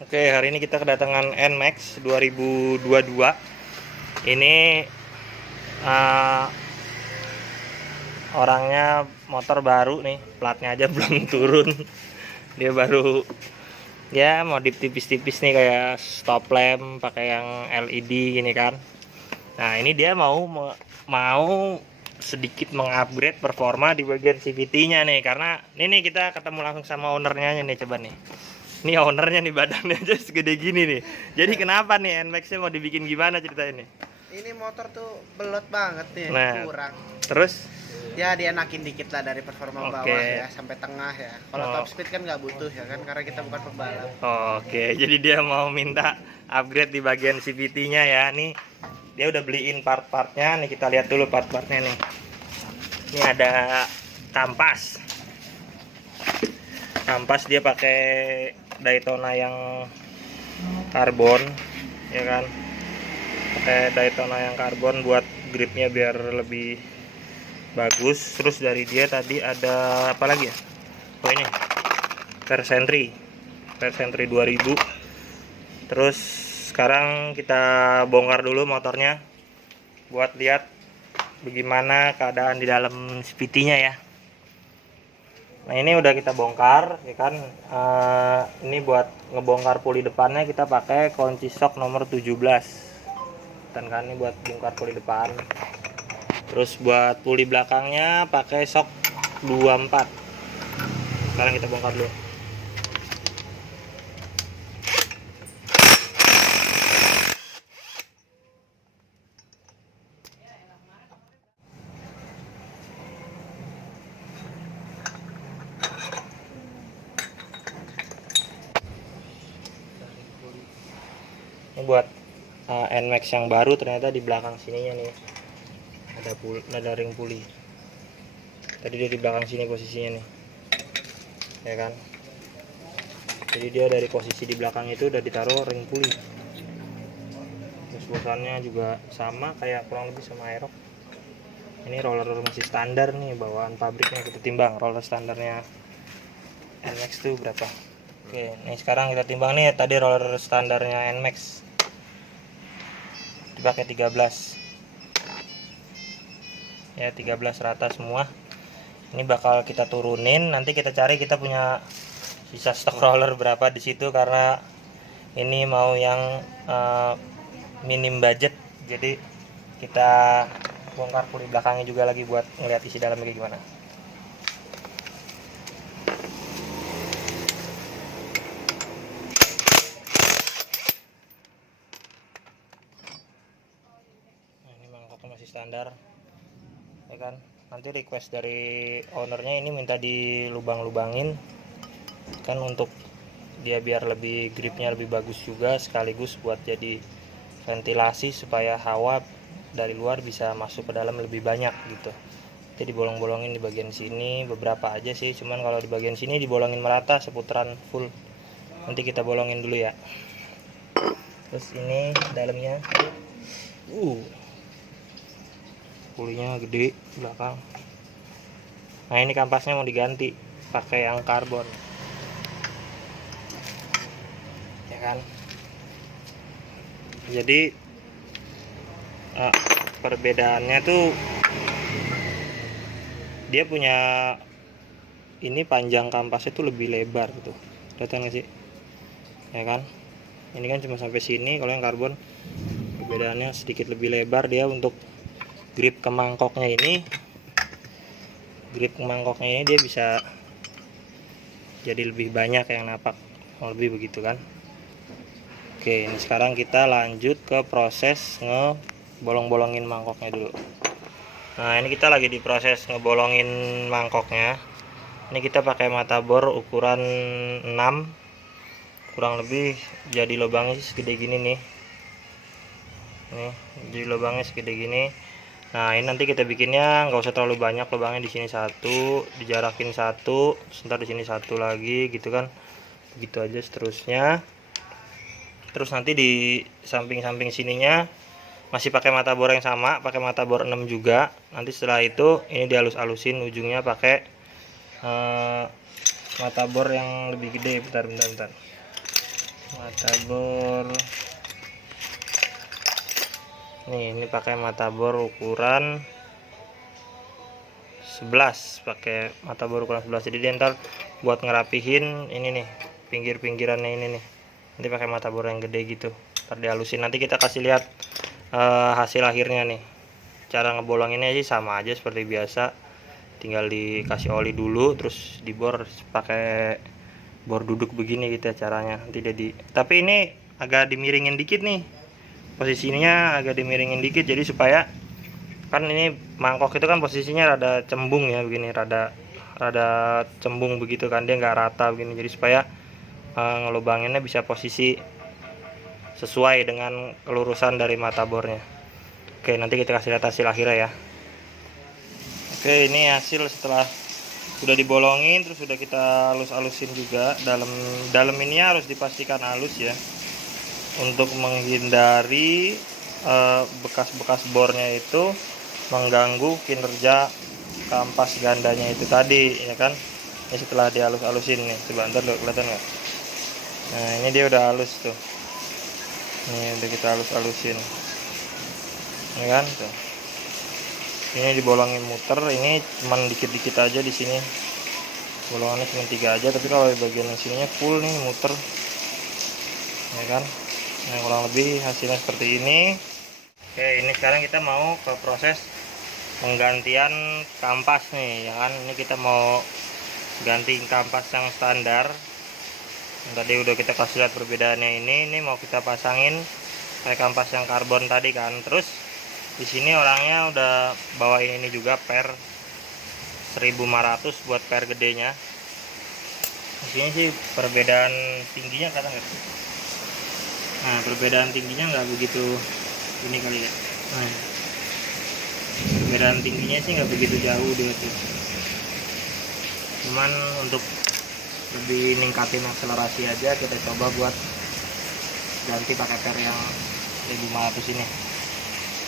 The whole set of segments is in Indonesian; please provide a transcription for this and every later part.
Oke, hari ini kita kedatangan NMAX 2022. Ini uh, orangnya motor baru nih, platnya aja belum turun. Dia baru ya modif tipis-tipis nih kayak stop lamp pakai yang LED gini kan. Nah, ini dia mau sedikit mengupgrade performa di bagian CVT-nya nih, karena ini kita ketemu langsung sama ownernya nih, coba nih. Ini ownernya nih, badannya aja segede gini nih. Jadi kenapa nih NMAX-nya mau dibikin gimana ceritanya nih? Ini motor tuh belot banget nih, Nah, kurang. terus Ya dienakin dikit lah dari performa bawah oke. ya sampai tengah ya. Kalau Oh, top speed kan nggak butuh ya kan, karena kita bukan pembalap. oke, jadi dia mau minta upgrade di bagian CVT-nya ya. Nih, dia udah beliin part-partnya. Nih kita lihat dulu part-partnya nih. Ini ada kampas. Kampas dia pakai Daytona yang karbon, ya kan? Pakai Daytona yang karbon buat gripnya biar lebih bagus. Terus dari dia tadi ada apa lagi ya? Oh, ini Persentry 2000. Terus sekarang kita bongkar dulu motornya buat lihat bagaimana keadaan di dalam CVT-nya ya. Nah, ini udah kita bongkar ya kan. Ini buat ngebongkar puli depannya kita pakai kunci sok nomor 17. Dan kan ini buat bongkar puli depan. Terus buat puli belakangnya pakai sok 24. Sekarang kita bongkar dulu. Ini buat NMAX yang baru, ternyata di belakang sininya nih ada ring puli. Tadi dia di belakang sini posisinya nih, ya kan. Jadi dia dari posisi di belakang itu udah ditaruh ring puli. Terus bosannya juga sama kayak kurang lebih sama Aerox. Ini roller masih standar nih, bawaan pabriknya. Kita timbang roller standarnya NMAX tuh berapa. Oke, nih sekarang kita timbang nih. Tadi roller standarnya NMAX dipakai 13 ya, 13 rata semua. Ini bakal kita turunin, nanti kita cari kita punya sisa stok roller berapa di situ, karena ini mau yang minim budget. Jadi kita bongkar puli belakangnya juga lagi buat ngeliat isi dalamnya kayak gimana. Nah, ini mangkoknya masih standar ya kan. Nanti request dari ownernya ini minta dilubang-lubangin kan, untuk dia biar lebih gripnya lebih bagus juga, sekaligus buat jadi ventilasi supaya hawa dari luar bisa masuk ke dalam lebih banyak gitu. Jadi dibolong-bolongin di bagian sini beberapa aja sih, cuman kalau di bagian sini dibolongin merata seputaran full. Nanti kita bolongin dulu ya. Terus ini dalamnya pulinya gede belakang. Nah, ini kampasnya mau diganti pakai yang karbon ya kan. Jadi perbedaannya tuh dia punya ini panjang kampasnya tuh lebih lebar gitu, kelihatan nggak sih ya kan. Ini kan cuma sampai sini, kalau yang karbon perbedaannya sedikit lebih lebar. Dia untuk grip ke mangkoknya ini dia bisa jadi lebih banyak yang napak, lebih begitu kan. Oke, ini sekarang kita lanjut ke proses ngebolong-bolongin mangkoknya dulu. Nah, ini kita lagi di proses ngebolongin mangkoknya. Ini kita pakai mata bor ukuran 6, kurang lebih jadi lubangnya segede gini nih. Nih, jadi lubangnya segede gini. Nah, ini nanti kita bikinnya nggak usah terlalu banyak lubangnya. Di sini satu, dijarakin satu, sebentar di sini satu lagi gitu kan. Begitu aja seterusnya. Terus nanti di samping-samping sininya masih pakai mata bor yang sama, pakai mata bor 6 juga. Nanti setelah itu ini dihalus-halusin ujungnya pakai mata bor yang lebih gede. Bentar. mata bor nih, ini pakai mata bor ukuran 11, pakai mata bor ukuran 11. Jadi dia ntar buat ngerapihin ini nih pinggir-pinggirannya ini nih, nanti pakai mata bor yang gede gitu, ntar dihalusin. Nanti kita kasih lihat hasil akhirnya nih. Cara ngebolonginnya sih sama aja seperti biasa, tinggal dikasih oli dulu terus dibor pakai bor duduk begini gitu ya caranya. Nanti jadi, tapi ini agak dimiringin dikit nih, posisinya agak dimiringin dikit, jadi supaya kan ini mangkok itu kan posisinya rada cembung ya begini, rada cembung begitu kan, dia nggak rata begini, jadi supaya ngelubanginnya bisa posisi sesuai dengan kelurusan dari mata bornya. Oke, nanti kita kasih lihat hasil akhirnya ya. Oke, ini hasil setelah udah dibolongin terus udah kita halus-halusin juga. Dalam ini harus dipastikan halus ya, untuk menghindari bekas-bekas bornya itu mengganggu kinerja kampas gandanya itu tadi ya kan. Ini setelah dihalus-halusin nih, coba ntar kelihatan nggak? Nah, ini dia udah halus tuh. Ini udah kita halus-halusin ya kan tuh. Ini dibolongin muter, ini cuman dikit-dikit aja di sini, bolongannya cuma 3 aja, tapi kalau di bagian sininya full nih muter ya kan. Nah, kurang lebih hasilnya seperti ini. Oke, ini sekarang kita mau ke proses penggantian kampas nih ya kan. Ini kita mau ganti kampas yang standar. Tadi udah kita kasih lihat perbedaannya. Ini mau kita pasangin kayak kampas yang karbon tadi kan. Terus di sini orangnya udah bawain ini juga per 1500 buat per gedenya. Di sini sih perbedaan tingginya kata nggak? Nah, perbedaan tingginya nggak begitu ini kali ya. Nah, perbedaan tingginya sih nggak begitu jauh dia tuh. Cuman untuk lebih ningkatin akselerasi aja kita coba buat ganti pakai per yang 1500 ini.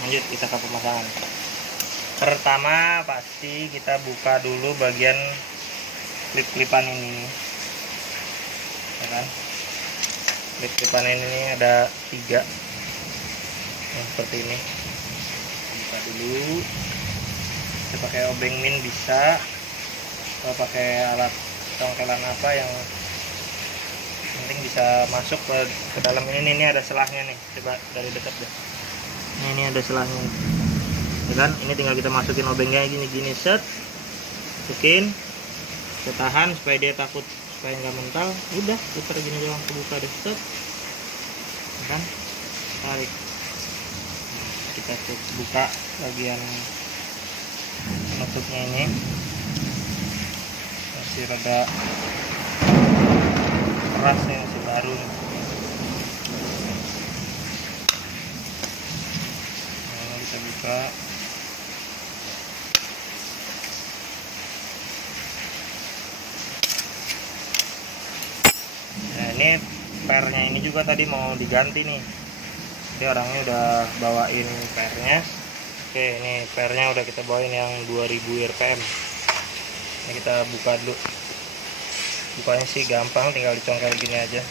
Lanjut kita ke pemasangan. Pertama pasti kita buka dulu bagian klip-klipan ini ya kan. Klip-klipan ini ada 3 yang seperti ini. Buka dulu, kita pakai obeng min bisa, atau pakai alat congkelan apa yang penting bisa masuk ke dalam ini. Ini ada selahnya nih, coba dari dekat deh. Ini ada selahnya ya kan. Ini tinggal kita masukin obengnya gini set, masukin, kita tahan supaya dia takut, supaya nggak mental. Udah putar gini doang, kebuka deh set ya kan, tarik. Kita buka bagian penutupnya ini, masih rada keras ya, masih baru nih. Kita buka. Nah, ini pernya ini juga tadi mau diganti nih. Jadi orangnya udah bawain pernya. Oke, ini pernya udah kita bawain yang 2000 rpm. Ini kita buka dulu. Bukanya sih gampang, tinggal dicongkel gini aja.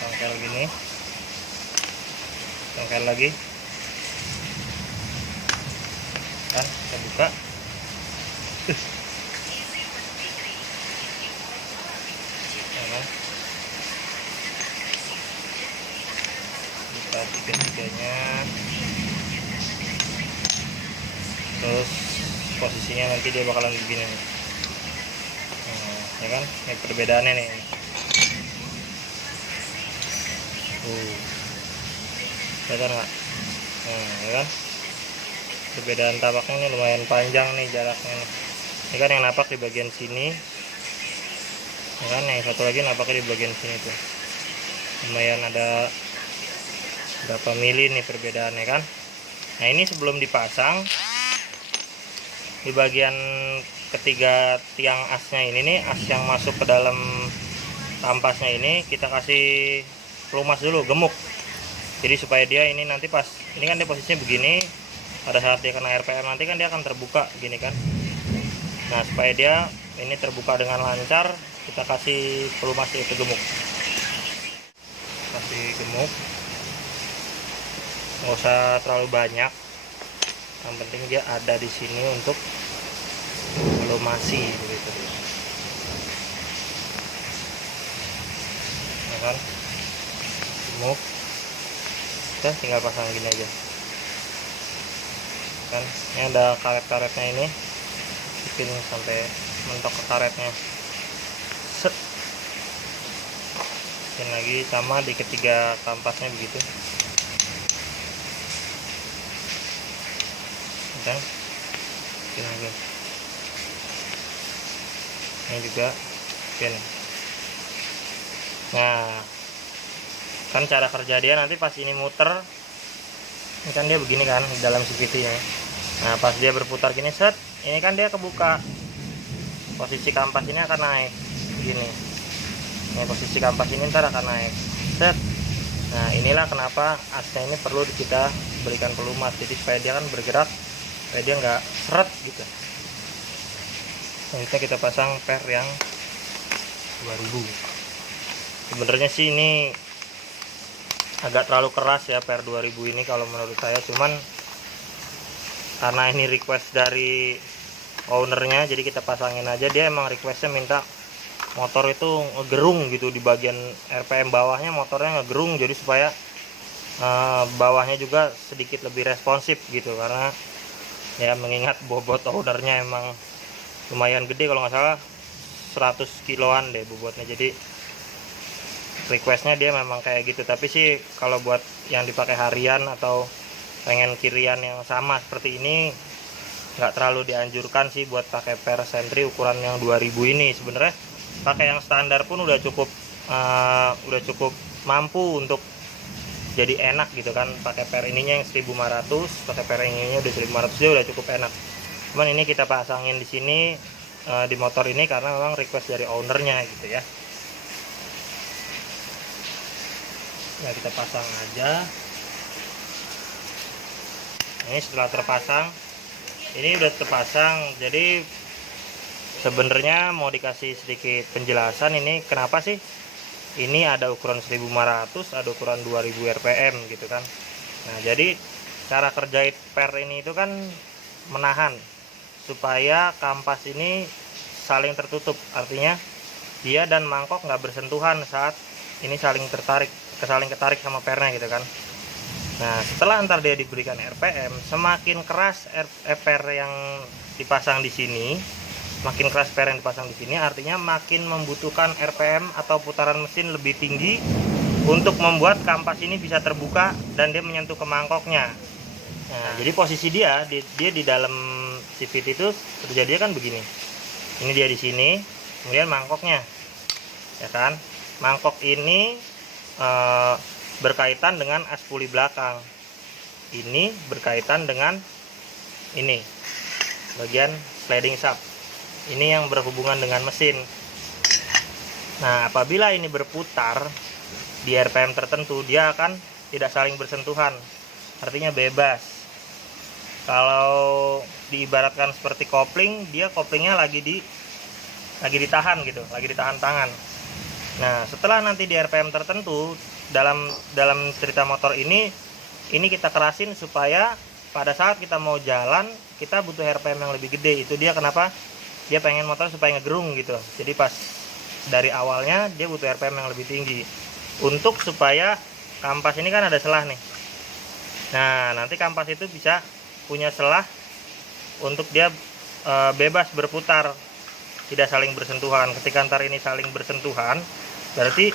Congkel gini, congkel lagi kan, kita buka. Buka tiga-tiganya, terus posisinya nanti dia bakalan begini nih. Ya kan, ini perbedaannya nih. Kelihatan nggak? Ya kan, perbedaan tapaknya ini lumayan panjang nih jaraknya nih. Ini kan yang napak di bagian sini ya kan, yang satu lagi napaknya di bagian sini tuh. Lumayan ada berapa mili nih perbedaannya kan. Nah, ini sebelum dipasang, di bagian ketiga tiang asnya ini nih, as yang masuk ke dalam tampasnya ini kita kasih pelumas dulu, gemuk. Jadi supaya dia ini nanti pas ini kan dia posisinya begini, pada saat dia kena RPM nanti kan dia akan terbuka gini kan. Nah, supaya dia ini terbuka dengan lancar, kita kasih pelumas yaitu gemuk. Kasih gemuk, nggak usah terlalu banyak, yang penting dia ada di sini untuk melumasi begitu ya kan. Gemuk, kita tinggal pasang gini aja kan. Ini ada karet-karetnya, ini bikin sampai mentok ke karetnya. Set, bikin lagi sama di ketiga kampasnya begitu kan. Bikin lagi, ini juga bikin. Nah kan cara kerja dia nanti pas ini muter, ini kan dia begini kan di dalam CVT nya. Nah pas dia berputar gini, set, ini kan dia kebuka, posisi kampas ini akan naik begini. Ini posisi kampas ini ntar akan naik, set. Nah inilah kenapa asnya ini perlu kita berikan pelumas, jadi supaya dia kan bergerak, supaya dia nggak seret gitu. Selanjutnya kita pasang per yang 2000. Sebenarnya sih ini agak terlalu keras ya per 2000 ini kalau menurut saya, cuman karena ini request dari ownernya jadi kita pasangin aja. Dia emang requestnya minta motor itu ngegerung gitu, di bagian RPM bawahnya motornya ngegerung, jadi supaya bawahnya juga sedikit lebih responsif gitu, karena ya mengingat bobot ownernya emang lumayan gede, kalau nggak salah 100 kiloan deh bobotnya, jadi requestnya dia memang kayak gitu. Tapi sih kalau buat yang dipakai harian atau pengen kirian yang sama seperti ini, nggak terlalu dianjurkan sih buat pakai per sentri ukuran yang 2000 ini. Sebenarnya pakai yang standar pun udah cukup mampu untuk jadi enak gitu kan. Pakai per ininya yang 1500, pakai per ininya udah 1500, dia udah cukup enak. Cuman ini kita pasangin di sini di motor ini karena memang request dari ownernya gitu ya. Nah kita pasang aja. Ini setelah terpasang, ini udah terpasang, jadi sebenarnya mau dikasih sedikit penjelasan ini kenapa sih ini ada ukuran 1500, ada ukuran 2000 rpm gitu kan. Nah jadi cara kerja per ini itu kan menahan supaya kampas ini saling tertutup, artinya dia dan mangkok nggak bersentuhan saat ini saling ketarik sama pernya gitu kan. Nah setelah ntar dia diberikan RPM, semakin keras per yang dipasang di sini, makin keras per yang dipasang di sini, artinya makin membutuhkan RPM atau putaran mesin lebih tinggi untuk membuat kampas ini bisa terbuka dan dia menyentuh ke mangkoknya. Nah jadi posisi dia di dalam CVT itu terjadinya kan begini. Ini dia di sini, kemudian mangkoknya, ya kan? Mangkok ini berkaitan dengan as puli belakang, ini berkaitan dengan ini bagian sliding shaft, ini yang berhubungan dengan mesin. Nah apabila ini berputar di RPM tertentu, dia akan tidak saling bersentuhan, artinya bebas. Kalau diibaratkan seperti kopling, dia koplingnya lagi ditahan gitu, lagi ditahan tangan. Nah setelah nanti di RPM tertentu, dalam cerita motor ini kita kerasin supaya pada saat kita mau jalan kita butuh RPM yang lebih gede. Itu dia kenapa dia pengen motor supaya ngegerung gitu. Jadi pas dari awalnya dia butuh RPM yang lebih tinggi untuk supaya kampas ini kan ada selah nih. Nah nanti kampas itu bisa punya selah untuk dia bebas berputar, tidak saling bersentuhan. Ketika ntar ini saling bersentuhan, berarti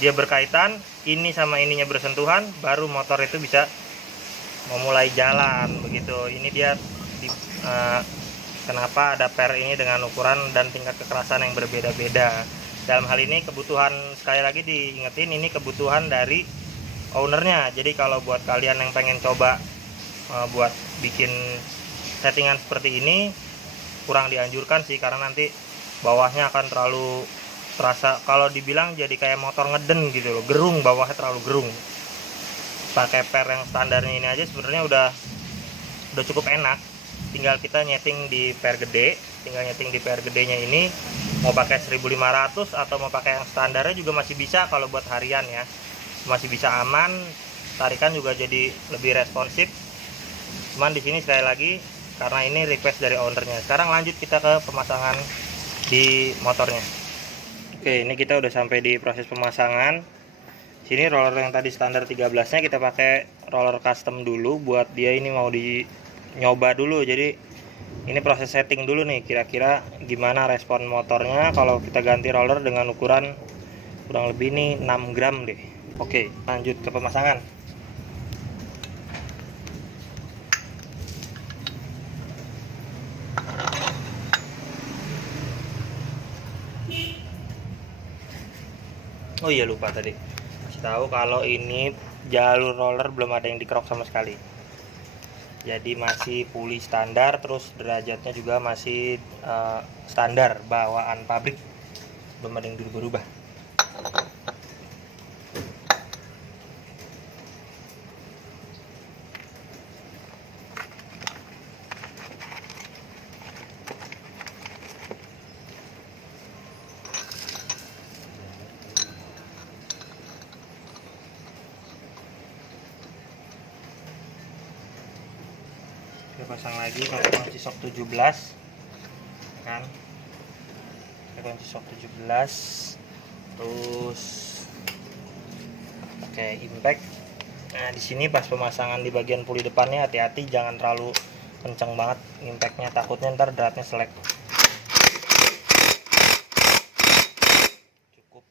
dia berkaitan, ini sama ininya bersentuhan, baru motor itu bisa memulai jalan begitu. Ini dia kenapa ada per ini dengan ukuran dan tingkat kekerasan yang berbeda-beda. Dalam hal ini kebutuhan, sekali lagi diingetin, ini kebutuhan dari ownernya. Jadi kalau buat kalian yang pengen coba buat bikin settingan seperti ini, kurang dianjurkan sih, karena nanti bawahnya akan terlalu terasa, kalau dibilang jadi kayak motor ngeden gitu loh, gerung, bawahnya terlalu gerung. Pakai per yang standarnya ini aja sebenarnya udah cukup enak, tinggal kita nyeting di per gede. Tinggal nyeting di per gedenya ini mau pakai 1500 atau mau pakai yang standarnya juga masih bisa. Kalau buat harian ya masih bisa aman, tarikan juga jadi lebih responsif. Cuman di sini sekali lagi karena ini request dari ownernya. Sekarang lanjut kita ke pemasangan di motornya. Oke, ini kita udah sampai di proses pemasangan. Sini roller yang tadi standar 13-nya kita pakai roller custom dulu buat dia ini mau di nyoba dulu. Jadi ini proses setting dulu nih, kira-kira gimana respon motornya kalau kita ganti roller dengan ukuran kurang lebih ini 6 gram deh. Oke, lanjut ke pemasangan. Oh iya, lupa tadi kasih tahu kalau ini jalur roller belum ada yang dikerok sama sekali. Jadi masih puli standar, terus derajatnya juga masih standar bawaan pabrik, belum ada yang dirubah-rubah. Kita pasang lagi pakai kunci sok 17 kan, pakai kunci sok 17, terus pakai impact. Nah di sini pas pemasangan di bagian puli depannya hati-hati, jangan terlalu kencang banget impactnya, takutnya ntar dratnya selek. Cukup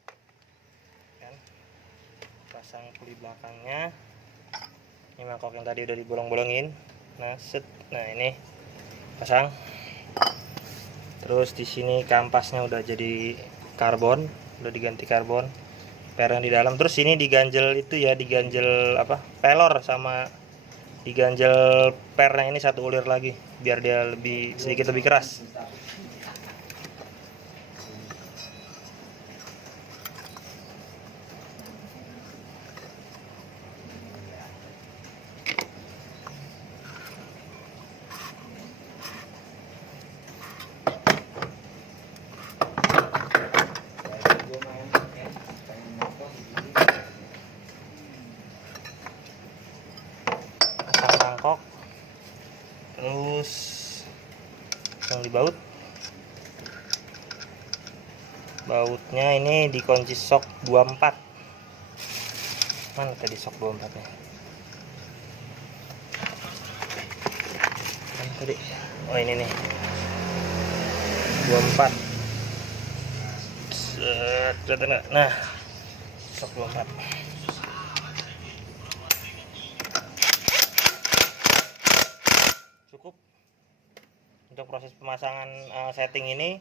kan, pasang puli belakangnya. Ini mangkok yang tadi udah dibolong-bolongin. Nah, nah ini pasang. Terus di sini kampasnya udah jadi karbon, udah diganti karbon. Per yang di dalam. Terus ini diganjel itu ya, diganjel apa? Pelor sama diganjel pernya ini satu ulir lagi biar dia lebih sedikit lebih keras. Mangkok, terus yang dibaut, bautnya ini di kunci sok 24. Mana tadi sok 24 nya? Mana tadi? Oh ini nih 24. Nah sok 24. Cukup untuk proses pemasangan setting ini.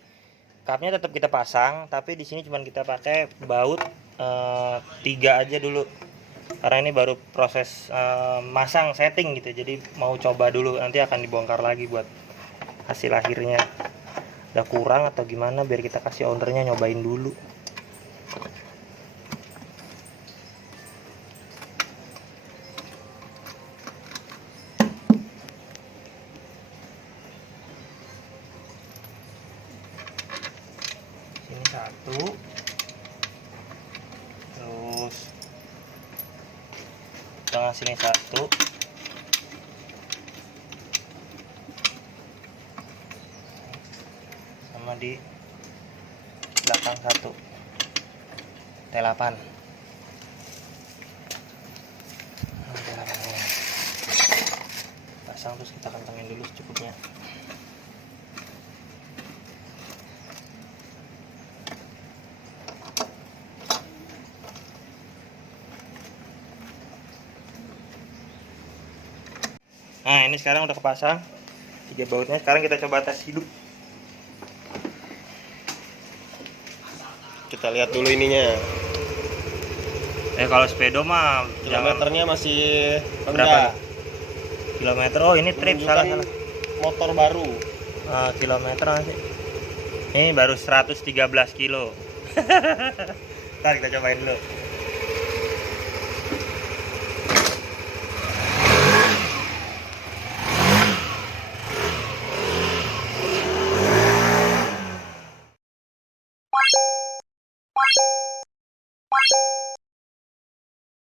Cupnya tetap kita pasang, tapi di sini cuma kita pakai baut 3 aja dulu karena ini baru proses masang setting gitu. Jadi mau coba dulu, nanti akan dibongkar lagi buat hasil akhirnya udah kurang atau gimana, biar kita kasih ownernya nyobain dulu. Ini satu, terus tengah sini satu, sama di belakang satu, T8. Pasang, terus kita kencangin dulu secukupnya. Nah ini sekarang udah kepasang 3 bautnya. Sekarang kita coba tes hidup. Kita lihat dulu ininya. Kalau sepedo mah Kilometernya masih berapa? rendah. Kilometer. Oh ini trip, salah. Motor baru. Kilometer sih. Ini baru 113 kilo. Ntar kita cobain dulu.